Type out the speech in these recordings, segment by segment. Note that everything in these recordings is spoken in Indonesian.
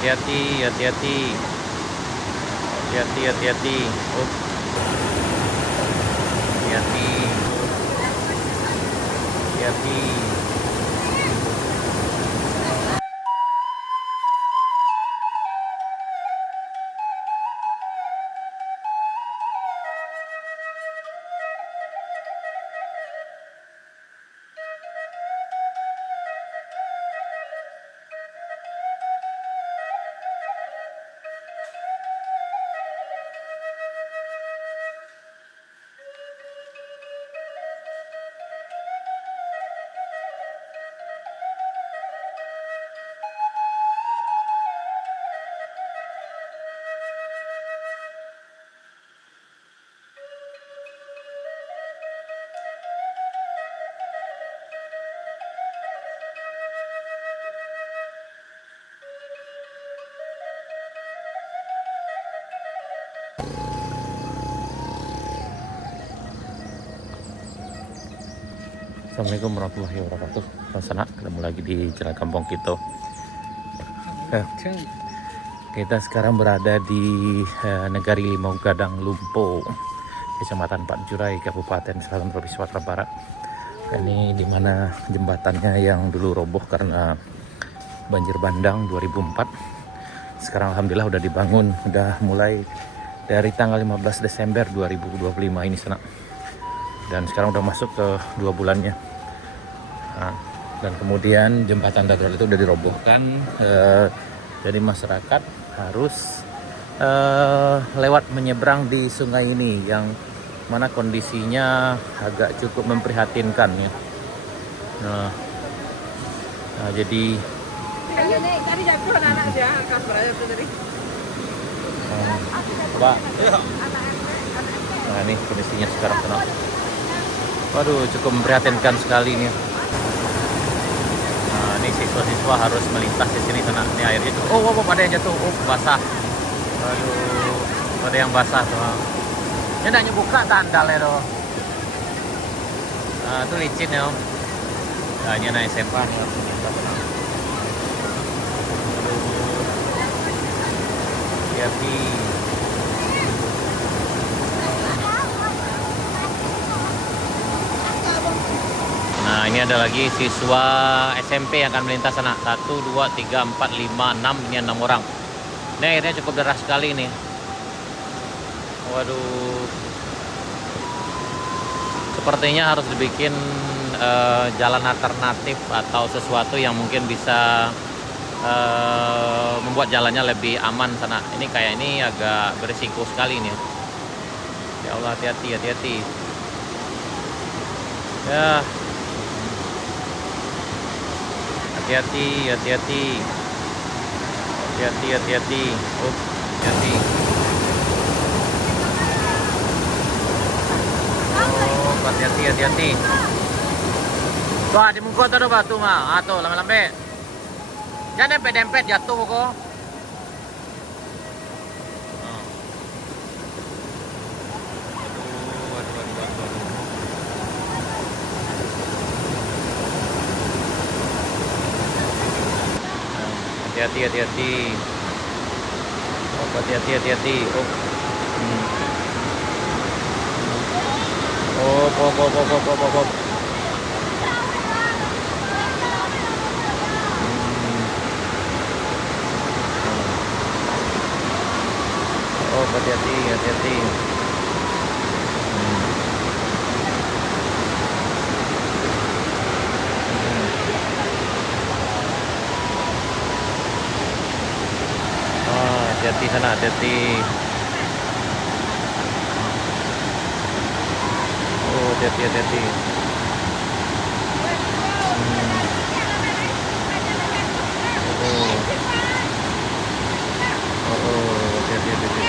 Hati-hati, hati-hati, hati-hati, hati-hati. Oh, hati-hati, hati-hati. Assalamualaikum warahmatullahi wabarakatuh. Sana ketemu lagi di Jalan Kampung Kito. Kita sekarang berada di Negari Limau Gadang Lumpo, Kecamatan Panjurai, Kabupaten Selatan Provinsi Sumatera Barat. Ini dimana jembatannya yang dulu roboh karena banjir bandang 2004. Sekarang alhamdulillah udah dibangun, udah mulai dari tanggal 15 Desember 2025 ini sana. Dan sekarang udah masuk ke 2 bulannya. Nah, dan kemudian jembatan darurat itu udah dirobohkan, jadi masyarakat harus lewat menyeberang di sungai ini yang mana kondisinya agak cukup memprihatinkan ya. Nah, jadi Pak, nah ini kondisinya sekarang tenang. Waduh, cukup memprihatinkan sekali ini. Nah, ini siswa-siswa harus melintas di sini kena ini airnya tuh. Oh, ada yang jatuh. Oh, basah. Waduh, ada yang basah tuh. Ini hanya buka tandalnya tuh. Nah, itu licin ya. Nah, ini naik SMA nih harus melintas. Aduh. Hati-hati. Nah, ini ada lagi siswa SMP yang akan melintas sana. 1, 2, 3, 4, 5, 6. Ini 6 orang. Ini airnya cukup deras sekali nih. Waduh. Sepertinya harus dibikin jalan alternatif atau sesuatu yang mungkin bisa membuat jalannya lebih aman sana. Ini kayak ini agak berisiko sekali nih. Ya Allah, hati-hati, hati-hati. Ya. Hati-hati, hati-hati, hati-hati, hati-hati. Oh, hati. Oh, hati-hati, hati-hati. Tuh, di muka tuh batu mah. Tuh, lambe-lambe. Jangan dempet-dempet jatuh kok. Hati-hati, hati-hati. Oh, hati-hati, hati-hati. Oh. Oh. Oh, hati-hati, hati-hati. Hati-hati sana, hati-hati. Oh, hati-hati, hati-hati. Hati-hati, hati-hati.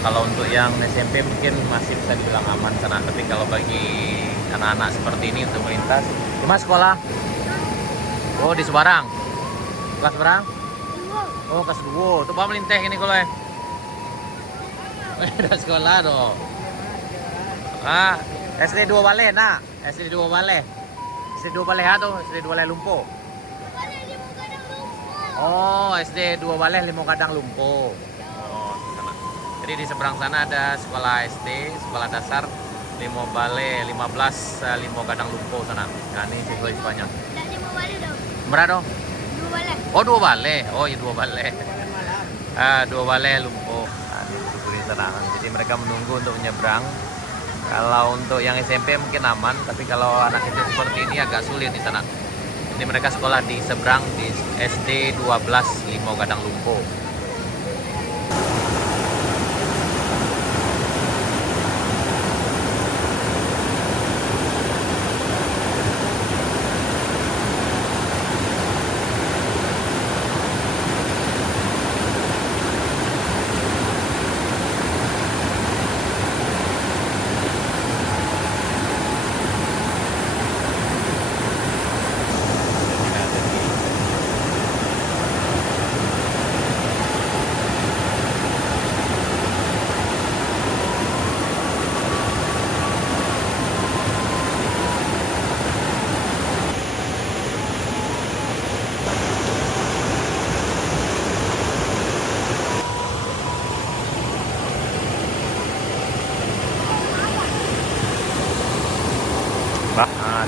Kalau untuk yang SMP mungkin masih bisa dibilang aman sana. Tapi kalau bagi anak-anak seperti ini untuk melintas, di mana sekolah? Oh di Sebarang. Kelas berang? Oh kelas 2. Tuh apa melinteh ini kalau udah sekolah dong. Ah, SD 2 Balai nak. SD 2 Balai. SD 2 Balai tuh, SD 2 Balai Lumpuh. Oh, SD 2 Balai Limo Gadang Lumpuh. Oh, sana. Jadi di seberang sana ada sekolah SD, sekolah dasar Limo Balai 15 Limo Gadang Lumpuh sana. Nah, ini siswa-siswanya. Berapa dong? 2 Balai. Oh, 2 Balai. Oh, iya 2 Balai. 2 Balai Lumpuh. Nah, di sana. Jadi mereka menunggu untuk menyeberang. Kalau untuk yang SMP mungkin aman, tapi kalau anak kecil seperti ini agak sulit di sana. Ini mereka sekolah di seberang di SD 12 Limau Gadang Lumpuh.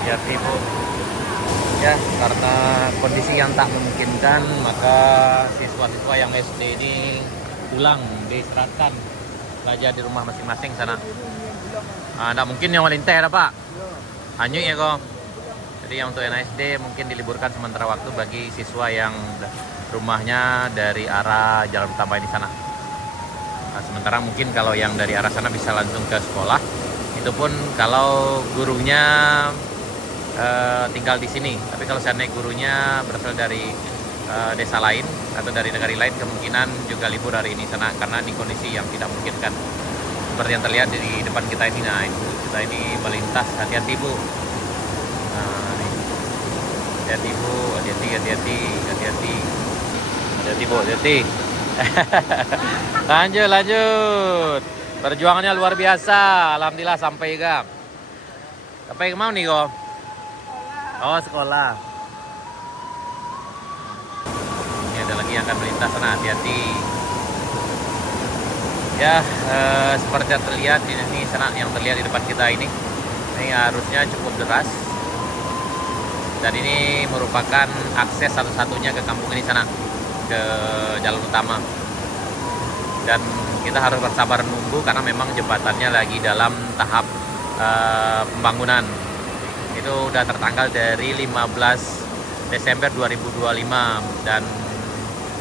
Hati-hati Bu. Ya, karena kondisi yang tak memungkinkan, maka siswa-siswa yang SD ini pulang, diistirahatkan belajar di rumah masing-masing sana. Nggak mungkin yang melinteh ada Pak. Hanyut ya kok. Jadi yang untuk SD mungkin diliburkan sementara waktu bagi siswa yang rumahnya dari arah jalan utama di sana. Nah, sementara mungkin kalau yang dari arah sana bisa langsung ke sekolah. Itu pun kalau gurunya tinggal di sini. Tapi kalau seandainya gurunya berasal dari desa lain atau dari negara lain, kemungkinan juga libur hari ini sana karena di kondisi yang tidak memungkinkan. Seperti yang terlihat di depan kita ini, nah ibu kita ini melintas. Hati-hati Bu. Nah, hati-hati Bu, hati-hati, hati-hati, hati-hati, hati-hati Bu, hati-hati. Lanjut. Perjuangannya luar biasa. Alhamdulillah sampai ke. Sampai ke mana nih kok? Oh sekolah. Ini ada lagi yang akan melintas sana, hati-hati. Ya seperti yang terlihat di sini sana, yang terlihat di depan kita ini arusnya cukup deras. Dan ini merupakan akses satu-satunya ke kampung ini sana, ke jalan utama. Dan kita harus bersabar menunggu karena memang jembatannya lagi dalam tahap pembangunan. Itu udah tertanggal dari 15 Desember 2025 dan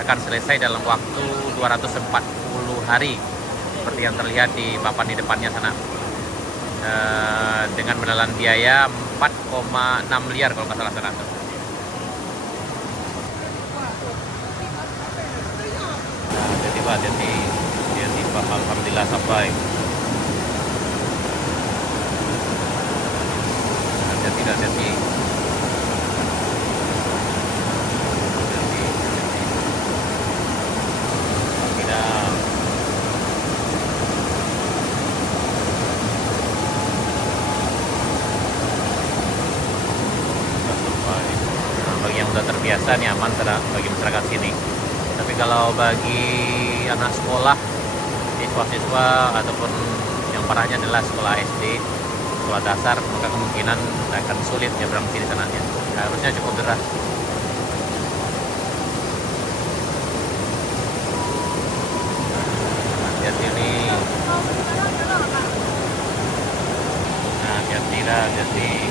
akan selesai dalam waktu 240 hari seperti yang terlihat di papan di depannya sana. Dengan menelan biaya 4,6 miliar kalau nggak salah sana. Jadi Pak, jadi Pak, alhamdulillah sampai. Hati-hati. Tidak. Bagi yang udah terbiasa nih aman bagi masyarakat sini. Tapi kalau bagi anak sekolah, siswa-siswa ataupun yang parahnya adalah sekolah SD, sekolah dasar, maka kemungkinan akan sulit nyebrang sini sananya. Harusnya cukup deras. Hati-hati nih. Nah, hati-hati.